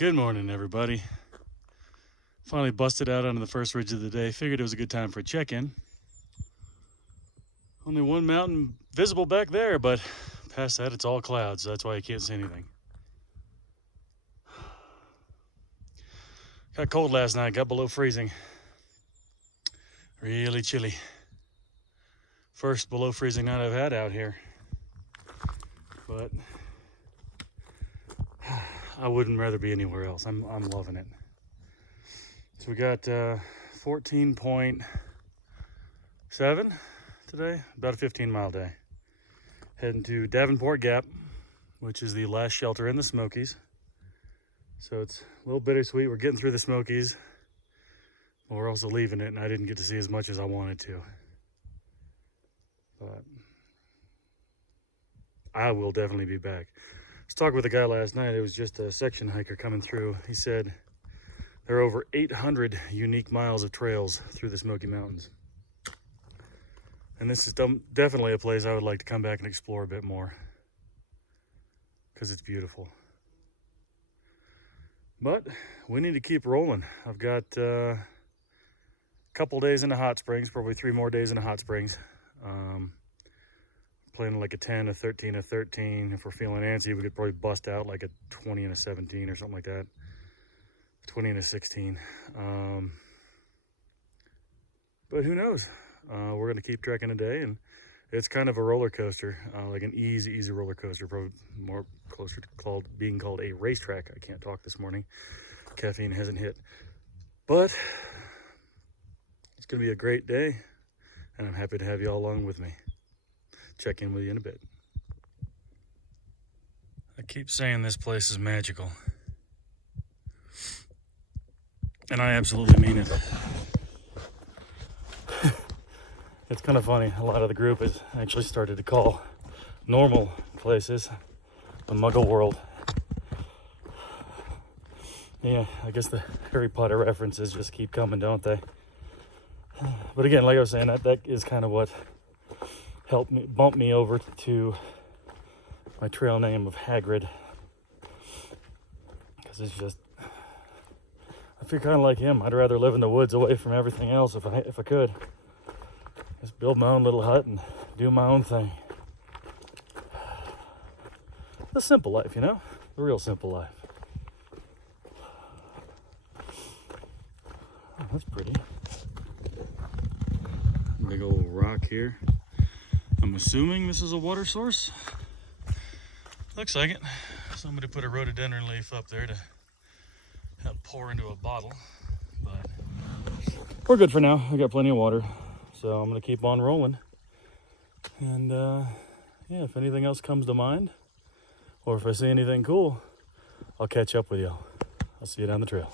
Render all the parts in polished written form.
Good morning, everybody. Finally busted out onto the first ridge of the day. Figured it was a good time for a check-in. Only one mountain visible back there, but past that it's all clouds, so that's why you can't see anything. Got cold last night, got below freezing. Really chilly. First below freezing night I've had out here. But I wouldn't rather be anywhere else. I'm loving it. So we got 14.7 today, about a 15-mile day. Heading to Davenport Gap, which is the last shelter in the Smokies. So it's a little bittersweet. We're getting through the Smokies, but we're also leaving it, and I didn't get to see as much as I wanted to. But I will definitely be back. I was talking with a guy last night. It was just a section hiker coming through. He said there are over 800 unique miles of trails through the Smoky Mountains. And this is definitely a place I would like to come back and explore a bit more, because it's beautiful. But we need to keep rolling. I've got a couple days in the hot springs, probably 3 more days in the hot springs. Playing like a 10, a 13, a 13. If we're feeling antsy, we could probably bust out like a 20 and a 17 or something like that. 20 and a 16. But who knows? We're going to keep trekking today, and it's kind of a roller coaster, like an easy roller coaster, probably more closer to being called a racetrack. I can't talk this morning. Caffeine hasn't hit. But it's going to be a great day, and I'm happy to have you all along with me. Check in with you in a bit. I keep saying this place is magical, and I absolutely mean it. It's kind of funny. A lot of the group has actually started to call normal places the Muggle world. Yeah, I guess the Harry Potter references just keep coming, don't they? But again, like I was saying, that is kind of what helped me bump me over to my trail name of Hagrid, because it's just, I feel kind of like him. I'd rather live in the woods away from everything else if I could. Just build my own little hut and do my own thing. The simple life, you know? The real simple life. Oh, that's pretty. Big old rock here. I'm assuming this is a water source. Looks like it. Somebody put a rhododendron leaf up there to help pour into a bottle. But we're good for now. We got plenty of water. So I'm going to keep on rolling. And yeah, if anything else comes to mind, or if I see anything cool, I'll catch up with you. I'll see you down the trail.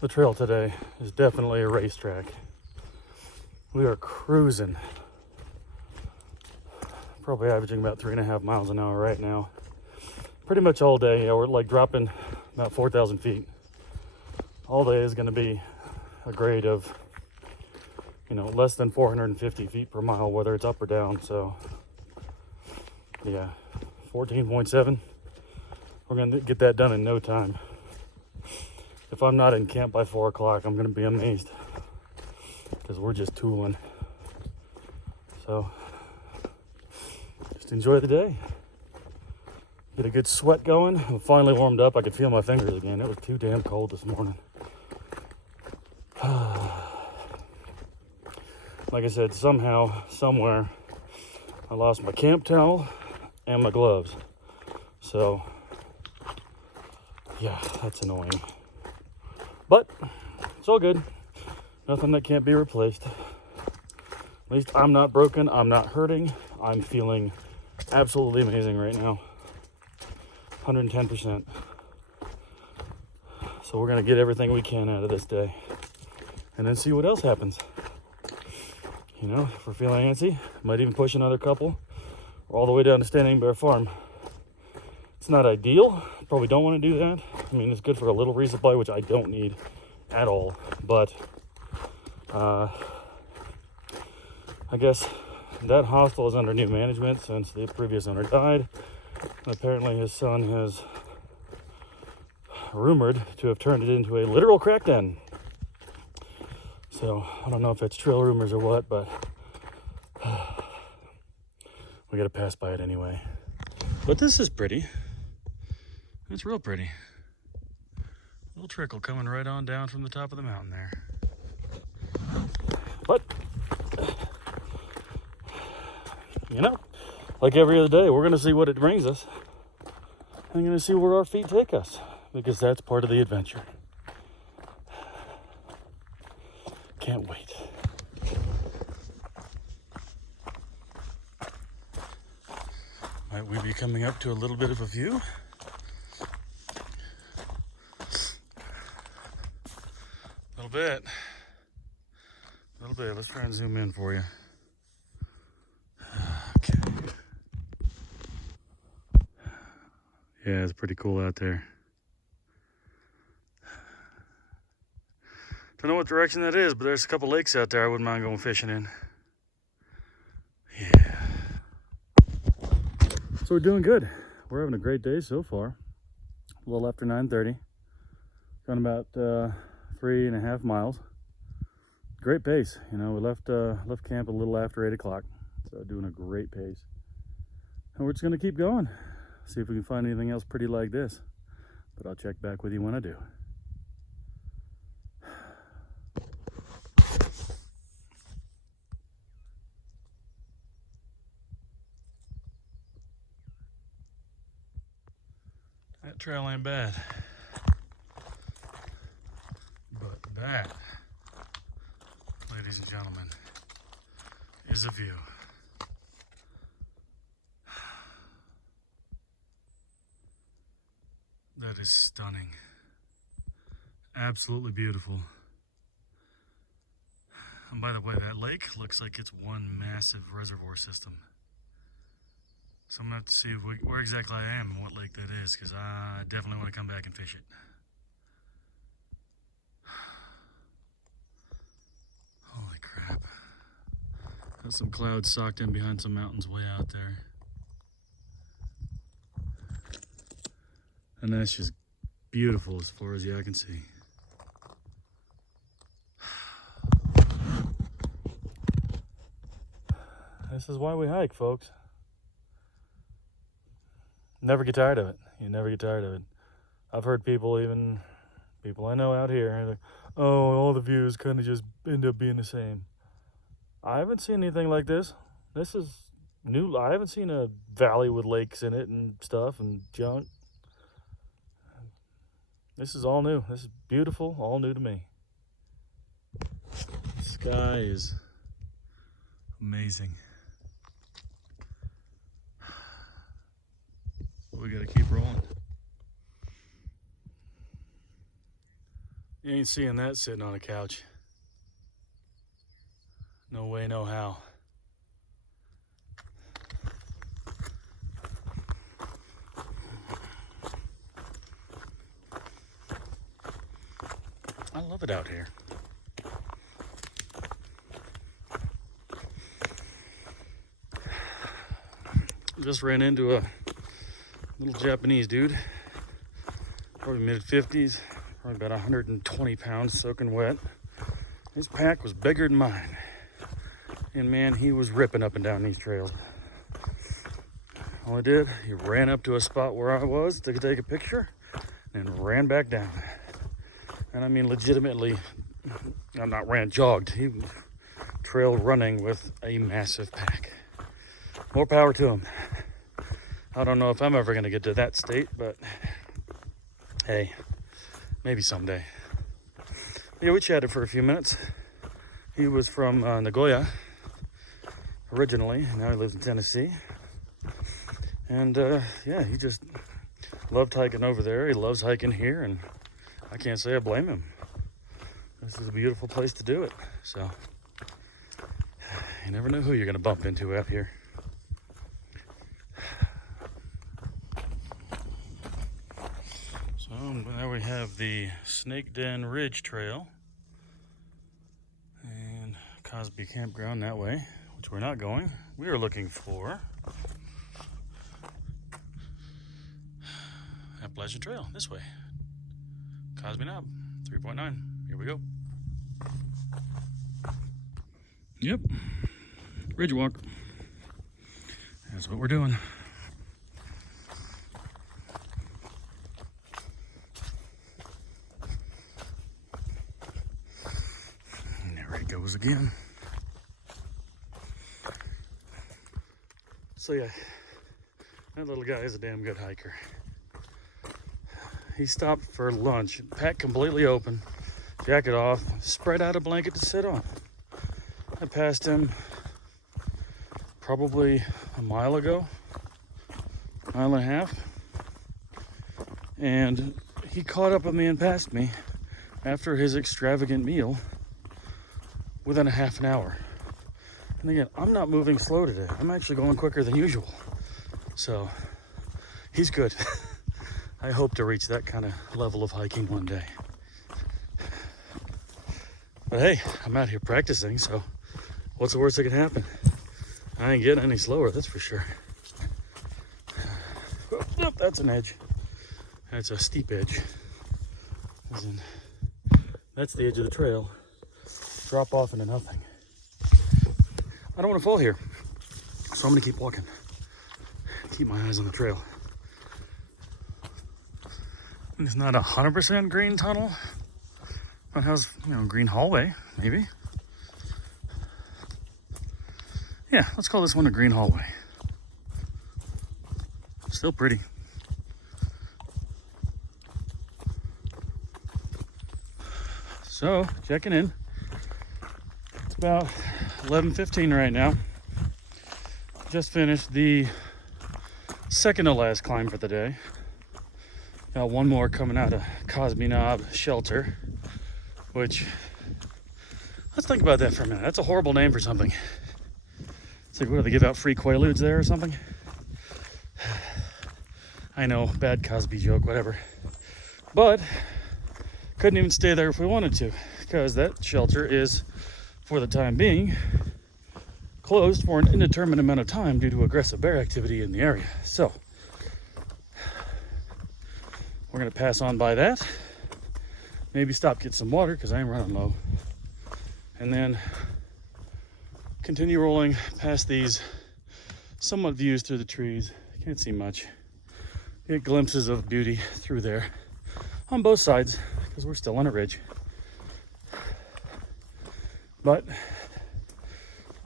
The trail today is definitely a racetrack. We are cruising, probably averaging about 3.5 miles an hour right now. Pretty much all day. Yeah, we're like dropping about 4,000 feet. All day is going to be a grade of, less than 450 feet per mile, whether it's up or down. So yeah, 14.7. We're going to get that done in no time. If I'm not in camp by 4 o'clock, I'm going to be amazed, because we're just tooling. So just enjoy the day. Get a good sweat going. I'm finally warmed up. I could feel my fingers again. It was too damn cold this morning. Like I said, somehow, somewhere, I lost my camp towel and my gloves. So yeah, that's annoying. But it's all good. Nothing that can't be replaced. At least I'm not broken. I'm not hurting. I'm feeling absolutely amazing right now. 110%. So we're going to get everything we can out of this day. and then see what else happens. You know, if we're feeling antsy, might even push another couple all the way down to Standing Bear Farm. It's not ideal. Probably don't want to do that. I mean, it's good for a little resupply, which I don't need at all. But I guess that hostel is under new management since the previous owner died. And apparently his son has rumored to have turned it into a literal crack den. So I don't know if it's trail rumors or what, but we gotta pass by it anyway. But this is pretty. It's real pretty. Little trickle coming right on down from the top of the mountain there. But you know, like every other day, we're gonna see what it brings us. I'm gonna see where our feet take us, because that's part of the adventure. Can't wait. Might we be coming up to a little bit of a view? A little bit. A little bit. Let's try and zoom in for you. Okay. Yeah, it's pretty cool out there. Don't know what direction that is, but there's a couple lakes out there I wouldn't mind going fishing in. Yeah. So we're doing good. We're having a great day so far. A little after 9:30. Gone about 3.5 miles. Great pace. You know, we left camp a little after 8 o'clock. So doing a great pace. And we're just gonna keep going. See if we can find anything else pretty like this. But I'll check back with you when I do. That trail ain't bad, but that, ladies and gentlemen, is a view. That is stunning. Absolutely beautiful. And by the way, that lake looks like it's one massive reservoir system. So I'm going to have to see where exactly I am and what lake that is, because I definitely want to come back and fish it. Holy crap. Got some clouds socked in behind some mountains way out there. And that's just beautiful as far as the eye can see. This is why we hike, folks. Never get tired of it. You never get tired of it. I've heard people I know out here, like, oh, all the views kind of just end up being the same. I haven't seen anything like this. This is new. I haven't seen a valley with lakes in it and stuff and junk. This is all new. This is beautiful, all new to me. The sky is amazing. But we gotta keep rolling. You ain't seeing that sitting on a couch. No way, no how. I love it out here. Just ran into a little Japanese dude, probably mid-50s, probably about 120 pounds soaking wet. His pack was bigger than mine. And man, he was ripping up and down these trails. All he did, he ran up to a spot where I was to take a picture and ran back down. And I mean legitimately, jogged. He was trail running with a massive pack. More power to him. I don't know if I'm ever gonna get to that state, but hey, maybe someday. Yeah, we chatted for a few minutes. He was from Nagoya originally, now he lives in Tennessee. And yeah, he just loved hiking over there. He loves hiking here, and I can't say I blame him. this is a beautiful place to do it. So you never know who you're gonna bump into out here. So there we have the Snake Den Ridge Trail and Cosby Campground that way, which we're not going. We are looking for Appalachian Trail this way. Cosby Knob, 3.9. Here we go. Yep, Ridge Walk. That's what we're doing. And there it goes again. So yeah, that little guy is a damn good hiker. He stopped for lunch, packed completely open, jacket off, spread out a blanket to sit on. I passed him probably a mile ago, mile and a half, and he caught up with me and passed me after his extravagant meal within a half an hour. And again, I'm not moving slow today. I'm actually going quicker than usual. So he's good. I hope to reach that kind of level of hiking one day. But hey, I'm out here practicing, so what's the worst that can happen? I ain't getting any slower, that's for sure. Oh, nope, that's an edge. That's a steep edge. That's the edge of the trail. Drop off into nothing. I don't want to fall here, so I'm gonna keep walking. Keep my eyes on the trail. It's not 100% green tunnel, but has, green hallway, maybe. Yeah, let's call this one a green hallway. Still pretty. So, checking in. It's about 11:15 right now. Just finished the second to last climb for the day. Got one more coming out of Cosby Knob Shelter, which, let's think about that for a minute. That's a horrible name for something. It's like, what, do they give out free Quaaludes there or something? I know, bad Cosby joke, whatever. But couldn't even stay there if we wanted to, because that shelter is, for the time being, closed for an indeterminate amount of time due to aggressive bear activity in the area. So we're gonna pass on by that, maybe stop, get some water because I am running low, and then continue rolling past these somewhat views through the trees. Can't see much. Get glimpses of beauty through there on both sides because we're still on a ridge. But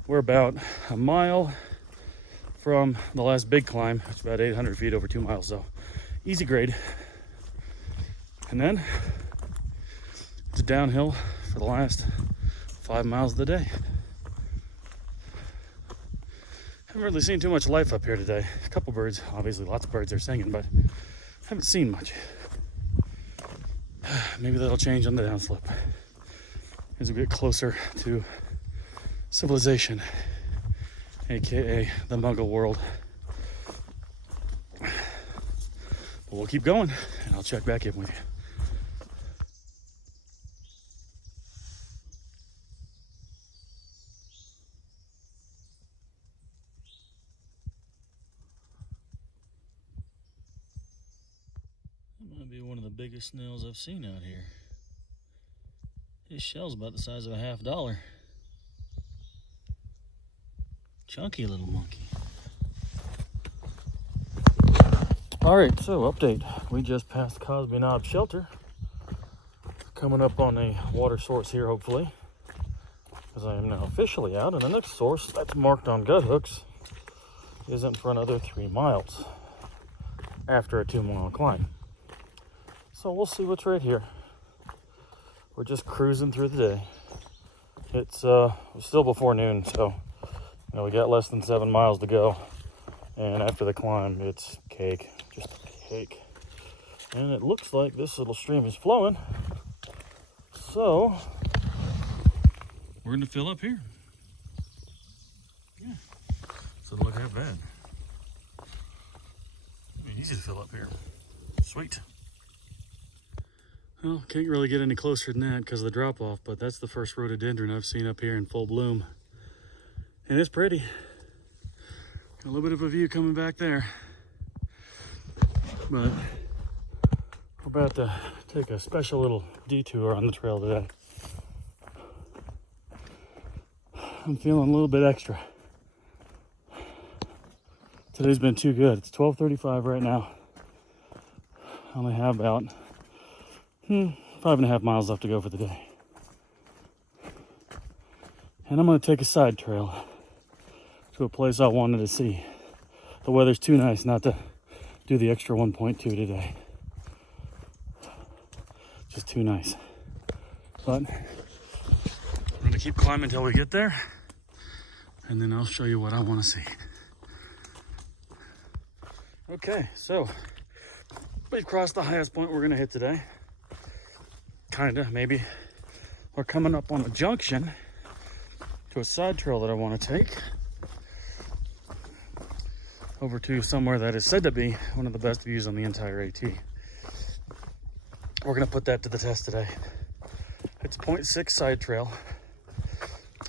we're about a mile from the last big climb. It's about 800 feet over 2 miles, so easy grade. And then it's downhill for the last 5 miles of the day. Haven't really seen too much life up here today. A couple birds, obviously lots of birds are singing, but haven't seen much. Maybe that'll change on the downslope as we get closer to civilization, aka the Muggle world. But we'll keep going and I'll check back in with you. That might be one of the biggest snails I've seen out here. His shell's about the size of a $50. Chunky little monkey. All right, so update. We just passed Cosby Knob Shelter. Coming up on a water source here, hopefully, because I am now officially out. And the next source that's marked on gut hooks isn't for another 3 miles after a 2-mile climb. So we'll see what's right here. We're just cruising through the day. It's still before noon, so we got less than 7 miles to go. And after the climb, it's cake, just cake. And it looks like this little stream is flowing. So we're gonna fill up here. Yeah. So look half bad. Easy to fill up here. Sweet. Well, can't really get any closer than that because of the drop off, but that's the first rhododendron I've seen up here in full bloom. And it's pretty. A little bit of a view coming back there. But we're about to take a special little detour on the trail today. I'm feeling a little bit extra. Today's been too good. It's 12:35 right now. I only have about 5.5 miles left to go for the day. And I'm gonna take a side trail to a place I wanted to see. The weather's too nice not to do the extra 1.2 today. Just too nice. But we're gonna keep climbing until we get there, and then I'll show you what I wanna see. Okay, so we've crossed the highest point we're gonna hit today. Kinda, maybe. We're coming up on a junction to a side trail that I wanna take over to somewhere that is said to be one of the best views on the entire AT. We're gonna put that to the test today. It's 0.6 side trail.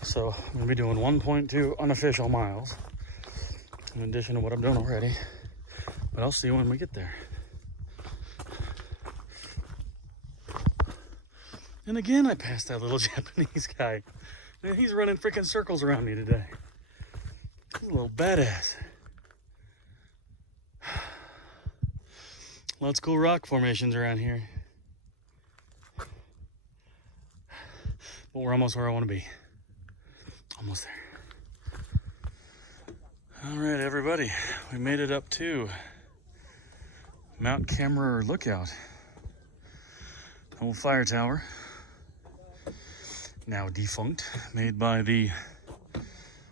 So I'm gonna be doing 1.2 unofficial miles in addition to what I'm doing already. But I'll see you when we get there. And again, I passed that little Japanese guy. Man, he's running freaking circles around me today. He's a little badass. Lots of cool rock formations around here. But we're almost where I want to be. Almost there. All right, everybody. We made it up to Mount Cammerer Lookout. Old fire tower. Now defunct. Made by the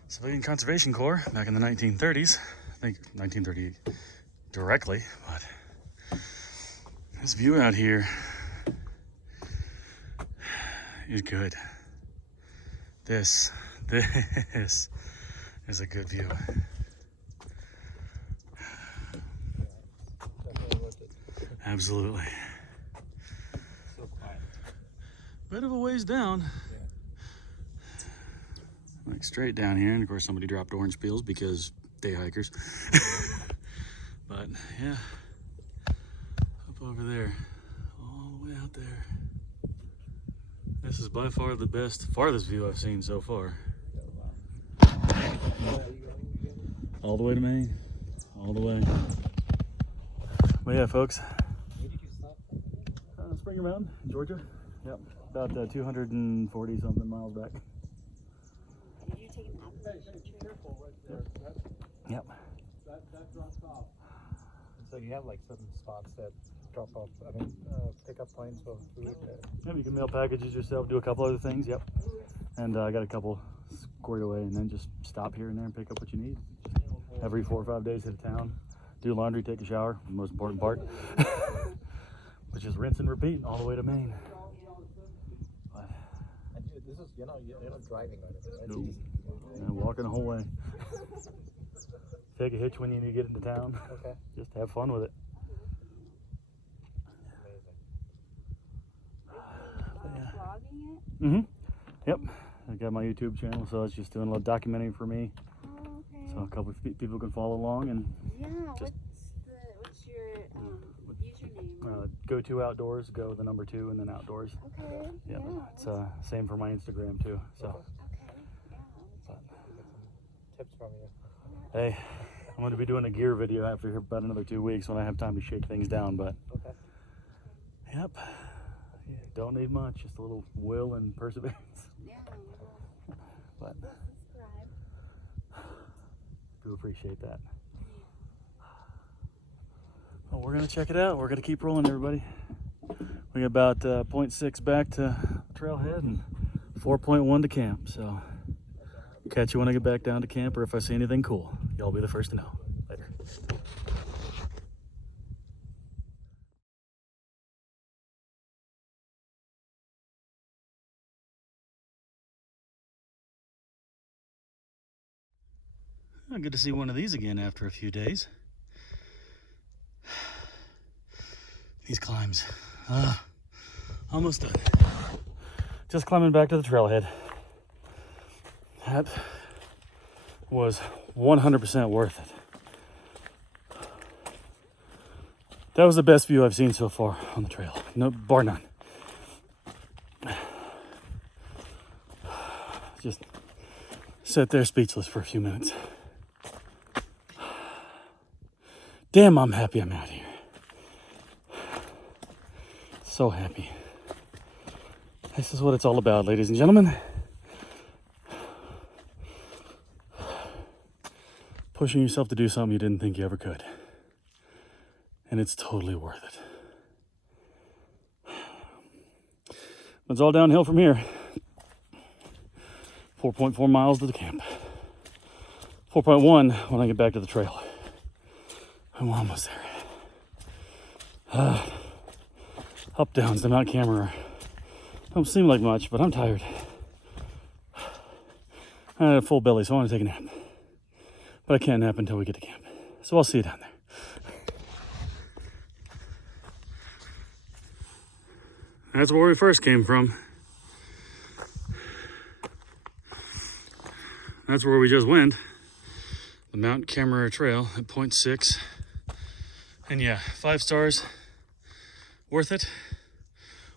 Civilian Conservation Corps back in the 1930s. I think 1938 directly, but this view out here is good. This is a good view. Absolutely. So quiet. Bit of a ways down. Like straight down here, and of course somebody dropped orange peels because day hikers. But yeah, up over there, all the way out there. This is by far the farthest view I've seen so far. All the way to Maine, all the way. But yeah, folks. Where did you stop? Springer Mountain, Georgia. Yep, about 240 something miles back. Did you take an application? Careful right there. Yep. That drops off. And so you have like certain spots that drop off. I mean, pickup points for food. Yep, you can mail packages yourself, do a couple other things. Yep. And I got a couple squared away, and then just stop here and there and pick up what you need. Just every 4 or 5 days hit a town, do laundry, take a shower. The most important part, which is rinse and repeat all the way to Maine. But, And this is, you're not driving or anything, right? nope. And walking the whole way. Take a hitch when you need to get into town. Okay. Just have fun with it. Amazing. Vlogging it? Mm-hmm. Yep. I got my YouTube channel, so it's just doing a little documenting for me. Oh, okay. So a couple of people can follow along and Yeah, just- what's your username? go to outdoors, go the number 2 and then outdoors. Okay. Yeah, Yeah. it's same for my Instagram too. So, Okay. Yeah. but, Tips from you. hey, I'm going to be doing a gear video after about another 2 weeks when I have time to shake things down. But Okay. yep, yeah, don't need much, just a little will and perseverance. Yeah. But Subscribe. do appreciate that. Well, we're gonna check it out. We're gonna keep rolling, everybody. We got about 0.6 back to trailhead and 4.1 to camp. So catch you when I get back down to camp, or if I see anything cool. Y'all be the first to know. Later. Oh, good to see one of these again after a few days. These climbs. Almost done. Just climbing back to the trailhead. That was 100% worth it. That was the best view I've seen so far on the trail. No, bar none. Just sat there speechless for a few minutes. Damn, I'm happy I'm out here. So happy. This is what it's all about, ladies and gentlemen. Pushing yourself to do something you didn't think you ever could. And it's totally worth it. It's all downhill from here. 4.4 miles to the camp. 4.1 when I get back to the trail. I'm almost there. Up downs to Mount Cammerer. Don't seem like much, but I'm tired. I had a full belly, so I want to take a nap. But I can't nap until we get to camp. So I'll see you down there. That's where we first came from. That's where we just went. The Mount Cammerer Trail at 0.6. And yeah, 5 stars. Worth it.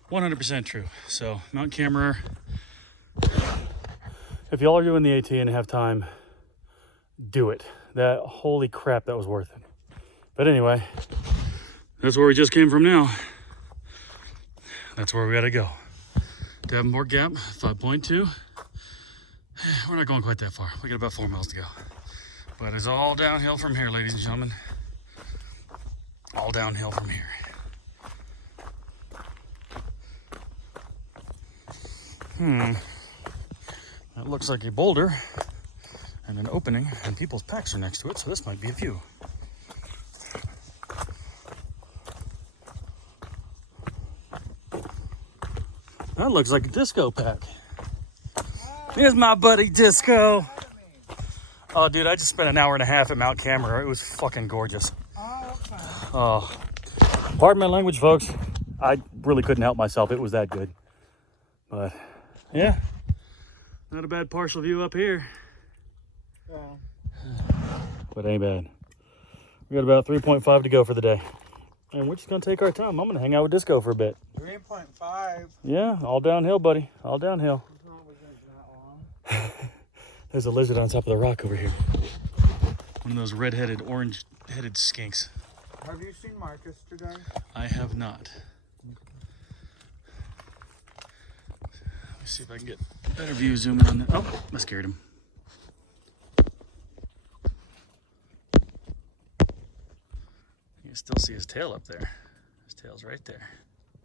100% true. So Mount Cammerer. If y'all are doing the AT and have time, do it. That, holy crap, that was worth it. But anyway, that's where we just came from now. That's where we gotta go. Davenport Gap, 5.2. We're not going quite that far. We got about 4 miles to go. But it's all downhill from here, ladies and gentlemen. All downhill from here. That looks like a boulder and an opening, and people's packs are next to it, so this might be a view. That looks like a disco pack. Here's my buddy Disco. Oh, dude, I just spent an hour and a half at Mount Cammerer. It was fucking gorgeous. Oh, pardon my language, folks. I really couldn't help myself. It was that good. But, yeah. Not a bad partial view up here. But ain't bad. We got about 3.5 to go for the day. And we're just going to take our time. I'm going to hang out with Disco for a bit. 3.5. Yeah, all downhill, buddy. All downhill. There's a lizard on top of the rock over here. One of those red-headed, orange-headed skinks. Have you seen Marcus today? I have not. Let me see if I can get a better view, zoom in on that. Oh, I scared him. You can still see his tail up there. His tail's right there.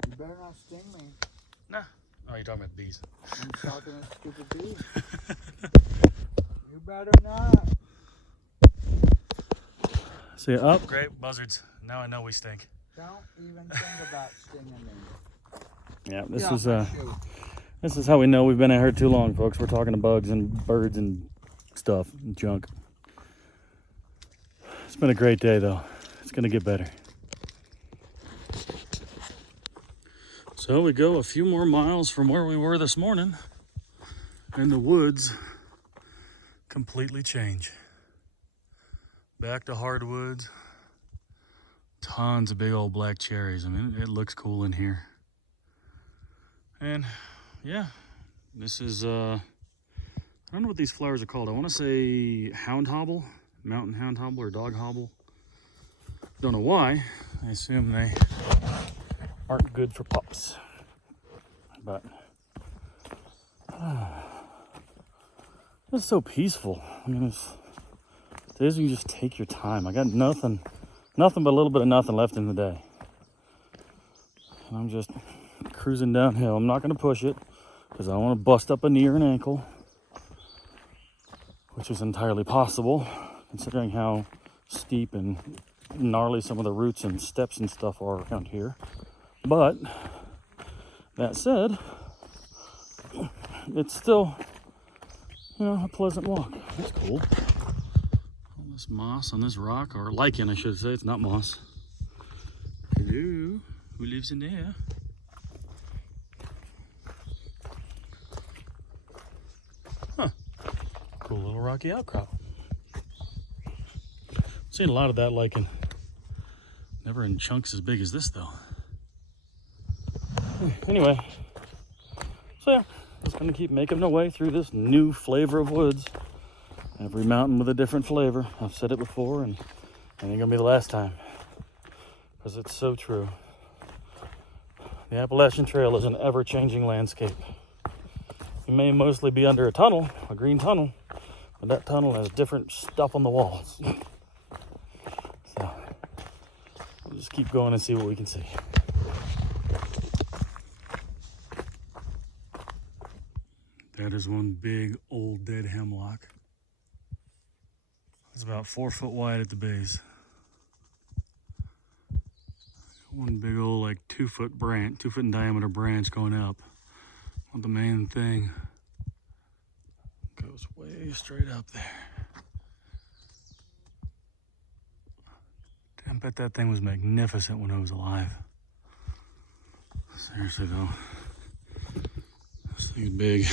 You better not sting me. Nah. Oh, you're talking about bees. I'm talking to stupid bees. You better not. See, oh, great, buzzards. Now I know we stink. Don't even think about stinging me. Yeah, this is how we know we've been out here too long, folks. We're talking to bugs and birds and stuff and junk. It's been a great day, though. It's gonna get better. So we go a few more miles from where we were this morning, and the woods completely change. Back to hardwoods, tons of big old black cherries. I mean, it looks cool in here. And yeah, this is, I don't know what these flowers are called. I want to say hound hobble, mountain hound hobble or dog hobble. Don't know why. I assume they aren't good for pups. But it's so peaceful. I mean, days you just take your time. I got nothing but a little bit of nothing left in the day. And I'm just cruising downhill. I'm not going to push it because I don't want to bust up a knee or an ankle, which is entirely possible considering how steep and gnarly some of the roots and steps and stuff are around here. But that said, it's still, a pleasant walk. That's cool. This moss on this rock, or lichen I should say, it's not moss. Hello, who lives in there? Huh, cool little rocky outcrop. Seen a lot of that lichen. Never in chunks as big as this though. Anyway, so yeah, just gonna keep making my way through this new flavor of woods. Every mountain with a different flavor. I've said it before, and it ain't gonna be the last time, because it's so true. The Appalachian Trail is an ever-changing landscape. You may mostly be under a tunnel, a green tunnel, but that tunnel has different stuff on the walls. So we'll just keep going and see what we can see. That is one big old dead hemlock. It's about 4 foot wide at the base. One big old like 2 foot branch, 2 foot in diameter branch going up. Well, the main thing goes way straight up there. I bet that thing was magnificent when it was alive. Seriously though, this thing's big.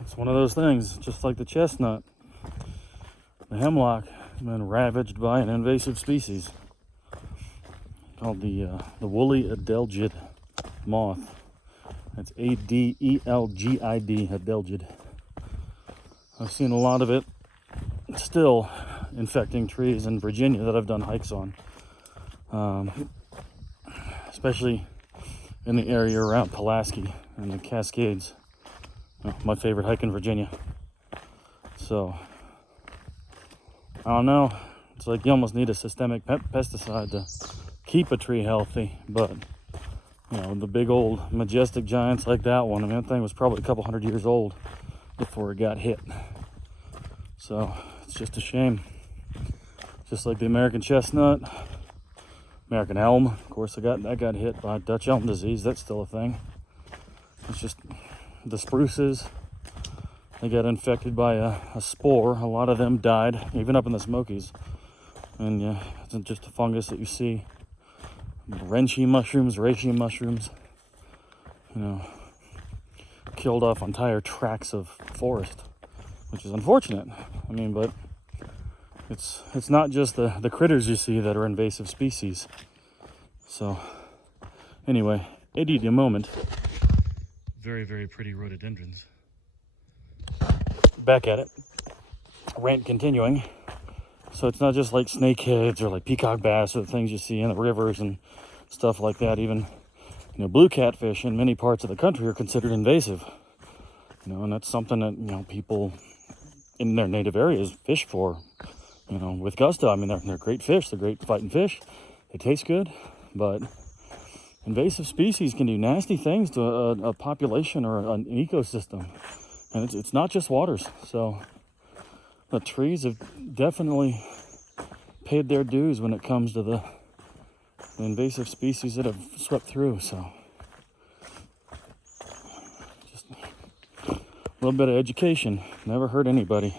It's one of those things, just like the chestnut. The hemlock has been ravaged by an invasive species called the woolly adelgid moth. That's A-D-E-L-G-I-D, adelgid. I've seen a lot of it still infecting trees in Virginia that I've done hikes on, especially in the area around Pulaski and the Cascades. My favorite hike in Virginia. So, I don't know. It's like you almost need a systemic pesticide to keep a tree healthy. But, you know, the big old majestic giants like that one, I mean, that thing was probably a couple hundred years old before it got hit. So, it's just a shame. Just like the American chestnut, American elm, of course, that got hit by Dutch elm disease. That's still a thing. It's just the spruces, they got infected by a spore. A lot of them died, even up in the Smokies. And yeah, it's just a fungus that you see. Reishi mushrooms, you know, killed off entire tracts of forest, which is unfortunate. I mean, but it's not just the critters you see that are invasive species. So anyway, ADD a moment. Very, very pretty rhododendrons. Back at it. Rant continuing. So it's not just like snakeheads or like peacock bass or the things you see in the rivers and stuff like that. Even, you know, blue catfish in many parts of the country are considered invasive. You know, and that's something that, you know, people in their native areas fish for, you know, with gusto. I mean, they're great fish. They're great fighting fish. They taste good, but invasive species can do nasty things to a population or an ecosystem. And it's not just waters. So the trees have definitely paid their dues when it comes to the invasive species that have swept through. So just a little bit of education never hurt anybody,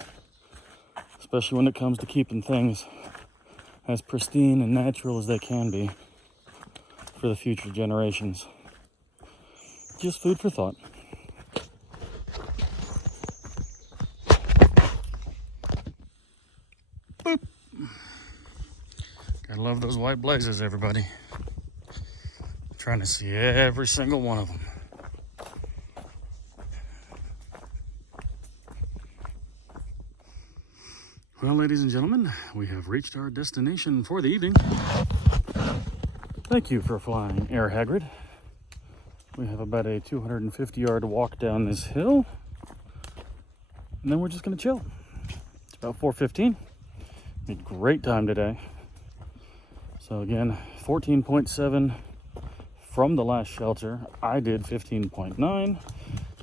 especially when it comes to keeping things as pristine and natural as they can be for the future generations. Just food for thought. Boop. Gotta love those white blazes, everybody. Trying to see every single one of them. Well, ladies and gentlemen, we have reached our destination for the evening. Thank you for flying Air Hagrid. We have about a 250-yard walk down this hill, and then we're just gonna chill. It's about 4:15. We had a great time today. So again, 14.7 from the last shelter. I did 15.9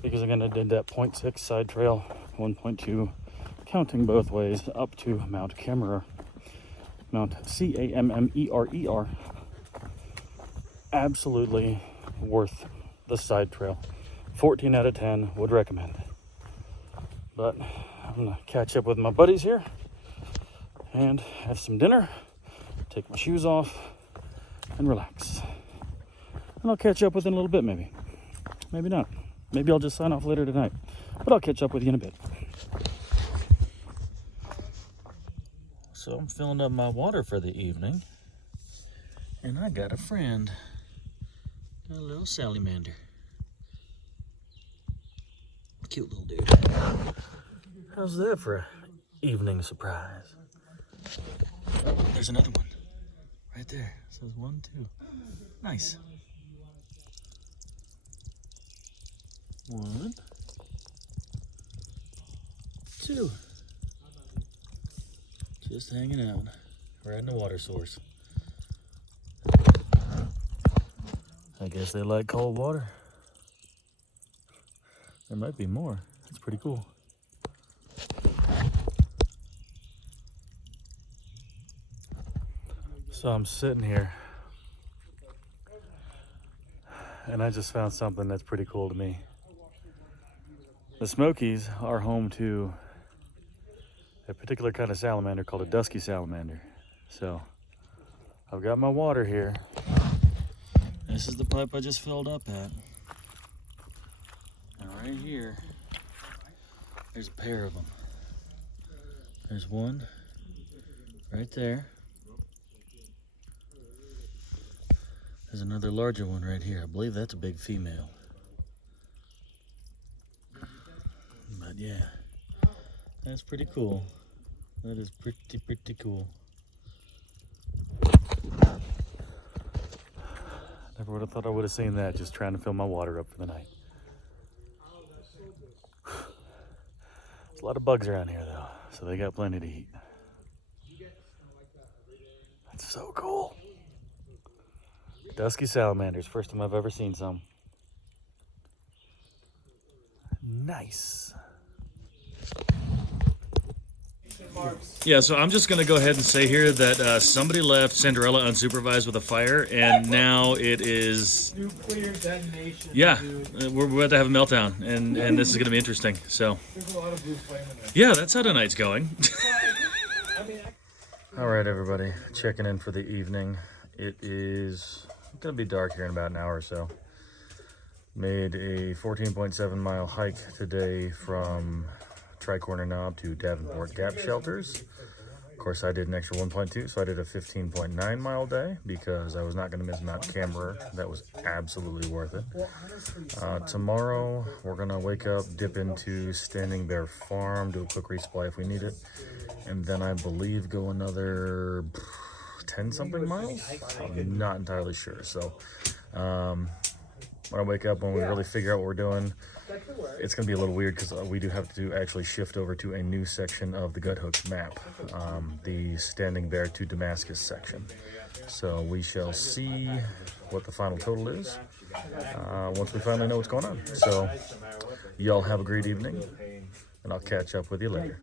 because again I did that 0.6 side trail, 1.2 counting both ways up to Mount Cammerer. Mount C-A-M-M-E-R-E-R. Absolutely worth the side trail. 14 out of 10 would recommend. But I'm gonna catch up with my buddies here and have some dinner, take my shoes off, and relax. And I'll catch up with you in a little bit, maybe. Maybe not. Maybe I'll just sign off later tonight. But I'll catch up with you in a bit. So I'm filling up my water for the evening. And I got a friend. Got a little salamander. Cute little dude. How's that for an evening surprise? There's another one. Right there. It says 1, 2. Nice. 1, 2. Just hanging out. Right in the water source. I guess they like cold water. There might be more. That's pretty cool. So I'm sitting here and I just found something that's pretty cool to me. The Smokies are home to a particular kind of salamander called a dusky salamander. So I've got my water here. This is the pipe I just filled up at. And right here, there's a pair of them. There's one right there. There's another larger one right here. I believe that's a big female. But yeah, that's pretty cool. That is pretty cool. Never would have thought I would have seen that, just trying to fill my water up for the night. There's a lot of bugs around here though, so they got plenty to eat. That's so cool. Dusky salamanders, first time I've ever seen some. Nice. Yeah, so I'm just going to go ahead and say here that somebody left Cinderella unsupervised with a fire, and now it is... Nuclear detonation. Yeah, dude. we're about to have a meltdown, and this is going to be interesting, so... There's a lot of blue flame in there. Yeah, that's how tonight's going. Alright, everybody, checking in for the evening. It is going to be dark here in about an hour or so. Made a 14.7 mile hike today from Tri-Corner Knob to Davenport Gap shelters. Of course, I did an extra 1.2, so I did a 15.9 mile day because I was not going to miss Mount Cammerer. That was absolutely worth it. Tomorrow, we're going to wake up, dip into Standing Bear Farm, do a quick resupply if we need it, and then I believe go another 10-something miles? I'm not entirely sure. So when I wake up, when we really figure out what we're doing, it's going to be a little weird because we do have to actually shift over to a new section of the Gut Hooks map, the Standing Bear to Damascus section. So we shall see what the final total is once we finally know what's going on. So y'all have a great evening, and I'll catch up with you later.